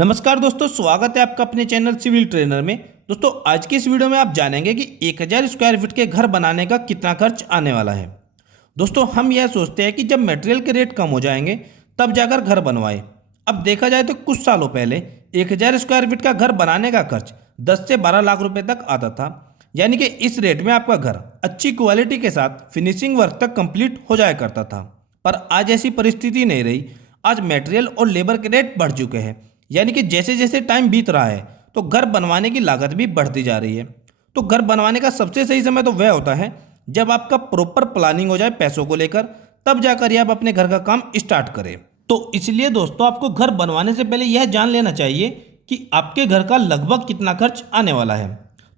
नमस्कार दोस्तों, स्वागत है आपका अपने चैनल सिविल ट्रेनर में। दोस्तों आज की इस वीडियो में आप जानेंगे कि 1000 स्क्वायर फीट के घर बनाने का कितना खर्च आने वाला है। दोस्तों हम यह सोचते हैं कि जब मटेरियल के रेट कम हो जाएंगे तब जाकर घर बनवाएं। अब देखा जाए तो कुछ सालों पहले 1000 स्क्वायर फीट का घर बनाने का खर्च 10 से 12 लाख रुपए तक आता था। यानी कि इस रेट में आपका घर अच्छी क्वालिटी के साथ फिनिशिंग वर्क तक कंप्लीट हो जाया करता था। पर आज ऐसी परिस्थिति नहीं रही। आज मटेरियल और लेबर के रेट बढ़ चुके हैं। यानी कि जैसे जैसे टाइम बीत रहा है तो घर बनवाने की लागत भी बढ़ती जा रही है। तो घर बनवाने का सबसे सही समय तो वह होता है जब आपका प्रॉपर प्लानिंग हो जाए पैसों को लेकर, तब जाकर आप अपने घर का काम स्टार्ट करें। तो इसलिए दोस्तों आपको घर बनवाने से पहले यह जान लेना चाहिए कि आपके घर का लगभग कितना खर्च आने वाला है।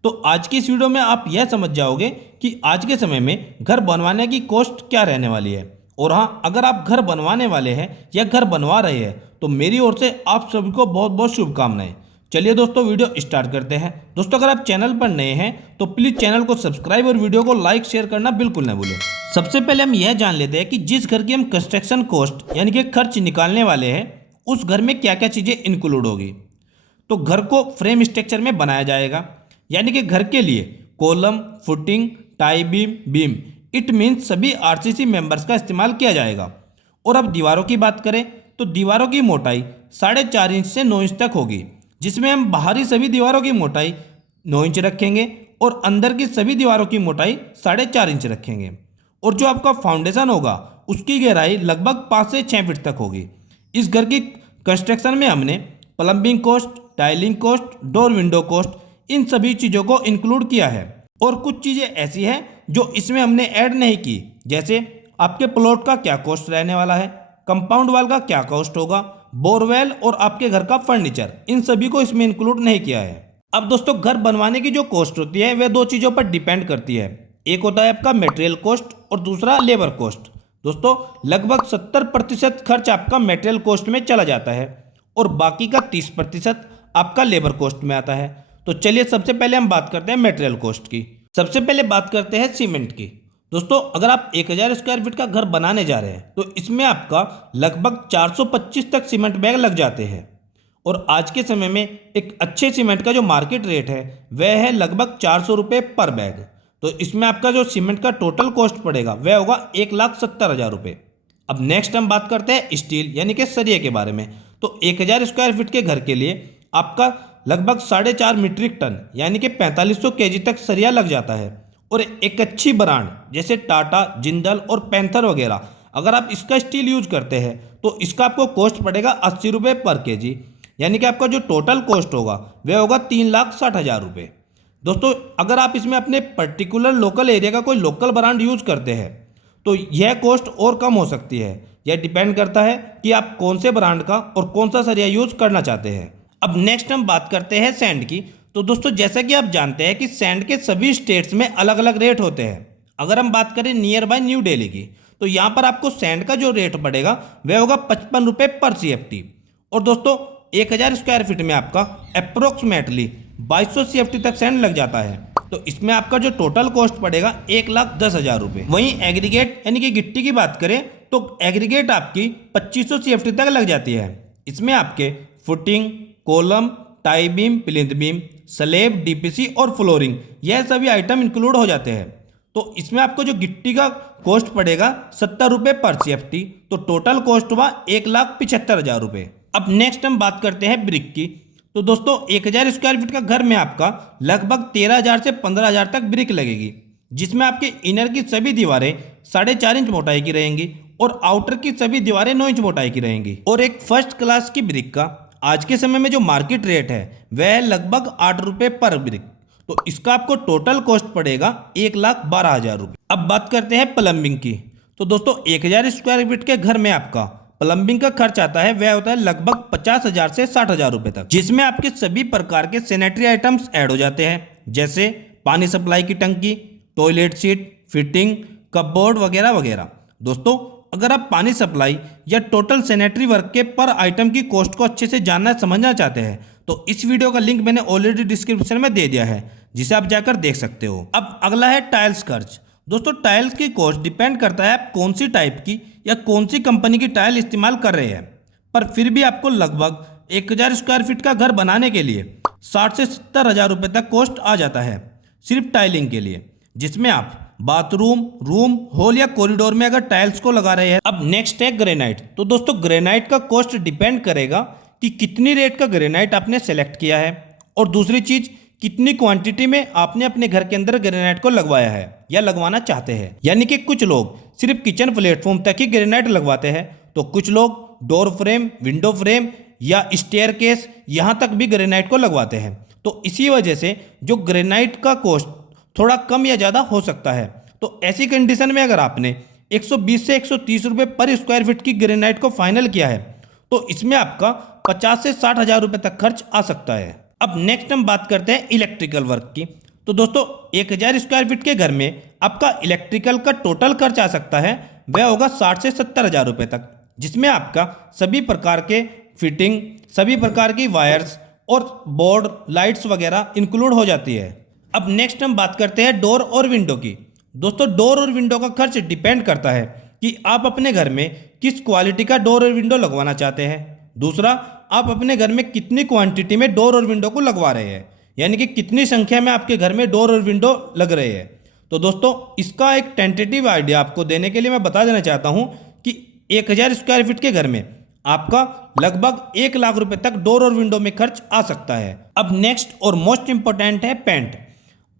तो आज की इस वीडियो में आप यह समझ जाओगे कि आज के समय में घर बनवाने की कॉस्ट क्या रहने वाली है। और हाँ, अगर आप घर बनवाने वाले हैं या घर बनवा रहे हैं तो मेरी ओर से आप सभी को बहुत बहुत शुभकामनाएं। चलिए दोस्तों वीडियो स्टार्ट करते हैं। दोस्तों अगर आप चैनल पर नए हैं तो प्लीज़ चैनल को सब्सक्राइब और वीडियो को लाइक शेयर करना बिल्कुल न भूलें। सबसे पहले हम यह जान लेते हैं कि जिस घर की हम कंस्ट्रक्शन कॉस्ट यानी कि खर्च निकालने वाले हैं उस घर में क्या क्या चीज़ें इंक्लूड होगी। तो घर को फ्रेम स्ट्रक्चर में बनाया जाएगा, यानी कि घर के लिए column, footing, tie beam, beam it means सभी आरसीसी मेंबर्स का इस्तेमाल किया जाएगा। और अब दीवारों की बात करें तो दीवारों की मोटाई 4.5 इंच से 9 इंच तक होगी, जिसमें हम बाहरी सभी दीवारों की मोटाई 9 इंच रखेंगे और अंदर की सभी दीवारों की मोटाई 4.5 इंच रखेंगे। और जो आपका फाउंडेशन होगा उसकी गहराई लगभग 5 से 6 फीट तक होगी। इस घर की कंस्ट्रक्शन में हमने plumbing cost, tiling cost, door window cost in सभी चीज़ों को इंक्लूड किया है। और कुछ चीज़ें ऐसी हैं जो इसमें हमने ऐड नहीं की, जैसे आपके प्लॉट का क्या कॉस्ट रहने वाला है, कंपाउंड वाल का क्या कॉस्ट होगा, बोरवेल और आपके घर का फर्नीचर, इन सभी को इसमें इंक्लूड नहीं किया है। अब दोस्तों घर बनवाने की जो कॉस्ट होती है वह दो चीज़ों पर डिपेंड करती है। एक होता है आपका मटेरियल कॉस्ट और दूसरा लेबर कॉस्ट। दोस्तों लगभग 70% खर्च आपका मटेरियल कॉस्ट में चला जाता है और बाकी का 30% आपका लेबर कॉस्ट में आता है। तो चलिए सबसे पहले हम बात करते हैं मटेरियल कॉस्ट की। सबसे पहले बात करते हैं सीमेंट की। दोस्तों अगर आप 1000 स्क्वायर फीट का घर बनाने जा रहे हैं तो इसमें आपका लगभग 425 तक सीमेंट बैग लग जाते हैं। और आज के समय में एक अच्छे सीमेंट का जो मार्केट रेट है वह है लगभग 400 रुपये पर बैग। तो इसमें आपका जो सीमेंट का टोटल कॉस्ट पड़ेगा वह होगा 1,70,000 रुपये। अब नेक्स्ट हम बात करते हैं स्टील यानी कि सरिये के बारे में। तो 1000 स्क्वायर फीट के घर के लिए आपका लगभग 4.5 मीट्रिक टन यानी कि 4500 केजी तक सरिया लग जाता है। और एक अच्छी ब्रांड जैसे टाटा, जिंदल और पैंथर वगैरह अगर आप इसका स्टील यूज करते हैं तो इसका आपको कॉस्ट पड़ेगा 80 रुपये पर केजी, यानी कि आपका जो टोटल कॉस्ट होगा वह होगा 3,60,000 रुपये। दोस्तों अगर आप इसमें अपने पर्टिकुलर लोकल एरिया का कोई लोकल ब्रांड यूज करते हैं तो यह कॉस्ट और कम हो सकती है। यह डिपेंड करता है कि आप कौन से ब्रांड का और कौन सा सरिया यूज करना चाहते हैं। अब नेक्स्ट हम बात करते हैं सैंड की। तो दोस्तों जैसा कि आप जानते हैं कि सैंड के सभी स्टेट्स में अलग अलग रेट होते हैं। अगर हम बात करें नियर बाय न्यू दिल्ली की तो यहाँ पर आपको सैंड का जो रेट पड़ेगा वह होगा 55 रुपये पर CFT। और दोस्तों 1000 स्क्वायर फीट में आपका अप्रोक्सीमेटली 2200 CFT तक सैंड लग जाता है। तो इसमें आपका जो टोटल कॉस्ट पड़ेगा 1,10,000 रुपये। वहीं एग्रीगेट यानी कि गिट्टी की बात करें तो एग्रीगेट आपकी 2500 CFT तक लग जाती है। इसमें आपके footing, column, tie beam, plinth beam, slab, DPC और फ्लोरिंग यह सभी आइटम इंक्लूड हो जाते हैं। तो इसमें आपको जो गिट्टी का कॉस्ट पड़ेगा 70 रुपये पर CFT। तो टोटल कॉस्ट हुआ 1,75,000 रुपये। अब नेक्स्ट हम बात करते हैं ब्रिक की। तो दोस्तों 1000 स्क्वायर फीट का घर में आपका लगभग 13,000 से 15,000 तक ब्रिक लगेगी, जिसमें आपके इनर की सभी दीवारें 4.5 इंच मोटाई की रहेंगी और आउटर की सभी दीवारें 9 इंच मोटाई की रहेंगी। और एक फर्स्ट क्लास की ब्रिक का आज के समय में जो मार्केट रेट है वह है लगभग 8 रुपये पर ब्रिक। तो इसका आपको टोटल कॉस्ट पड़ेगा 1,12,000 रुपये। अब बात करते हैं प्लम्बिंग की। तो दोस्तों 1000 स्क्वायर फीट के घर में आपका प्लम्बिंग का खर्च आता है वह होता है लगभग 50,000 से 60,000 रुपये तक, जिसमें आपके सभी प्रकार के सैनिटरी आइटम्स ऐड हो जाते हैं, जैसे पानी सप्लाई की टंकी, टॉयलेट सीट, फिटिंग, कपबोर्ड वगैरह वगैरह। दोस्तों अगर आप पानी सप्लाई या टोटल सैनिटरी वर्क के पर आइटम की कॉस्ट को अच्छे से जानना समझना चाहते हैं तो इस वीडियो का लिंक मैंने ऑलरेडी डिस्क्रिप्शन में दे दिया है, जिसे आप जाकर देख सकते हो। अब अगला है टाइल्स खर्च। दोस्तों टाइल्स की कॉस्ट डिपेंड करता है आप कौन सी टाइप की या कौन सी कंपनी की टाइल इस्तेमाल कर रहे हैं, पर फिर भी आपको लगभग 1000 स्क्वायर फीट का घर बनाने के लिए 60 से 70 हज़ार रुपये तक कॉस्ट आ जाता है सिर्फ टाइलिंग के लिए, जिसमें आप बाथरूम, रूम, हॉल या कॉरिडोर में अगर टाइल्स को लगा रहे हैं। अब नेक्स्ट है ग्रेनाइट। तो दोस्तों ग्रेनाइट का कॉस्ट डिपेंड करेगा कि कितनी रेट का ग्रेनाइट आपने सेलेक्ट किया है, और दूसरी चीज कितनी क्वांटिटी में आपने अपने घर के अंदर ग्रेनाइट को लगवाया है या लगवाना चाहते हैं। यानी कि कुछ लोग सिर्फ किचन प्लेटफॉर्म तक ही ग्रेनाइट लगवाते हैं, तो कुछ लोग डोर फ्रेम, विंडो फ्रेम या स्टेयरकेस यहाँ तक भी ग्रेनाइट को लगवाते हैं। तो इसी वजह से जो ग्रेनाइट का कॉस्ट थोड़ा कम या ज़्यादा हो सकता है। तो ऐसी कंडीशन में अगर आपने 120 से 130 रुपये पर स्क्वायर फीट की ग्रेनाइट को फाइनल किया है, तो इसमें आपका 50 से 60 हज़ार रुपये तक खर्च आ सकता है। अब नेक्स्ट हम बात करते हैं इलेक्ट्रिकल वर्क की। तो दोस्तों 1000 स्क्वायर फीट के घर में आपका इलेक्ट्रिकल का टोटल खर्च आ सकता है, वह होगा 60 से 70 हज़ार रुपये तक, जिसमें आपका सभी प्रकार के फिटिंग, सभी प्रकार की वायर्स और बोर्ड, लाइट्स वगैरह इंक्लूड हो जाती है। अब नेक्स्ट हम बात करते हैं डोर और विंडो की। दोस्तों डोर और विंडो का खर्च डिपेंड करता है कि आप अपने घर में किस क्वालिटी का डोर और विंडो लगवाना चाहते हैं। दूसरा, आप अपने घर में कितनी क्वांटिटी में डोर और विंडो को लगवा रहे हैं, यानी कि कितनी संख्या में आपके घर में डोर और विंडो लग रहे हैं। तो दोस्तों इसका एक टेंटेटिव आइडिया आपको देने के लिए मैं बता देना चाहता हूं कि 1000 स्क्वायर फीट के घर में आपका लगभग 1 लाख रुपए तक डोर और विंडो में खर्च आ सकता है। अब नेक्स्ट और मोस्ट इंपॉर्टेंट है पेंट।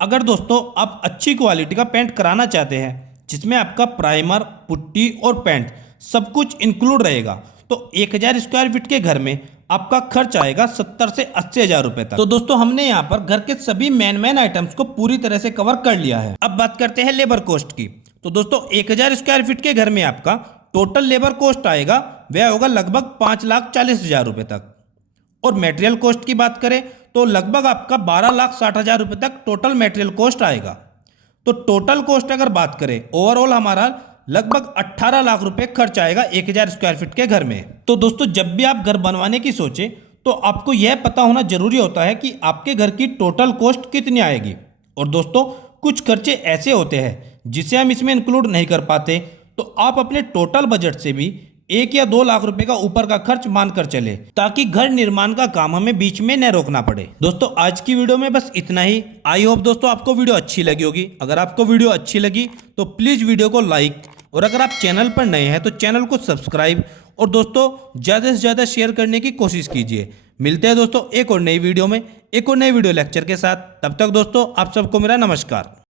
अगर दोस्तों आप अच्छी क्वालिटी का पेंट कराना चाहते हैं, जिसमें आपका प्राइमर, पुट्टी और पेंट सब कुछ इंक्लूड रहेगा, तो 1000 स्क्वायर फीट के घर में आपका खर्च आएगा 70 से 80 हज़ार रुपए तक। तो दोस्तों हमने यहाँ पर घर के सभी मेन आइटम्स को पूरी तरह से कवर कर लिया है। अब बात करते हैं लेबर कॉस्ट की। तो दोस्तों 1000 स्क्वायर फीट के घर में आपका टोटल लेबर कॉस्ट आएगा, वह होगा लगभग 5,40,000 रुपये तक। और मटेरियल कॉस्ट की बात करें तो लगभग आपका 12,60,000 रुपये तक टोटल मटेरियल कॉस्ट आएगा। तो टोटल कॉस्ट अगर बात करें ओवरऑल हमारा लगभग 18 लाख रुपए खर्च आएगा 1000 स्क्वायर फीट के घर में। तो दोस्तों जब भी आप घर बनवाने की सोचे तो आपको यह पता होना जरूरी होता है कि आपके घर की टोटल कॉस्ट कितनी आएगी। और दोस्तों कुछ खर्चे ऐसे होते हैं जिसे हम इसमें इंक्लूड नहीं कर पाते, तो आप अपने टोटल बजट से भी 1 या 2 लाख रुपए का ऊपर का खर्च मानकर चले, ताकि घर निर्माण का काम हमें बीच में न रोकना पड़े। दोस्तों आज की वीडियो में बस इतना ही। आई होप दोस्तों आपको वीडियो अच्छी लगी होगी। अगर आपको वीडियो अच्छी लगी तो प्लीज वीडियो को लाइक, और अगर आप चैनल पर नए हैं तो चैनल को सब्सक्राइब, और दोस्तों ज़्यादा से ज़्यादा शेयर करने की कोशिश कीजिए। मिलते हैं दोस्तों एक और नई वीडियो में, एक और नई वीडियो लेक्चर के साथ। तब तक दोस्तों आप सबको मेरा नमस्कार।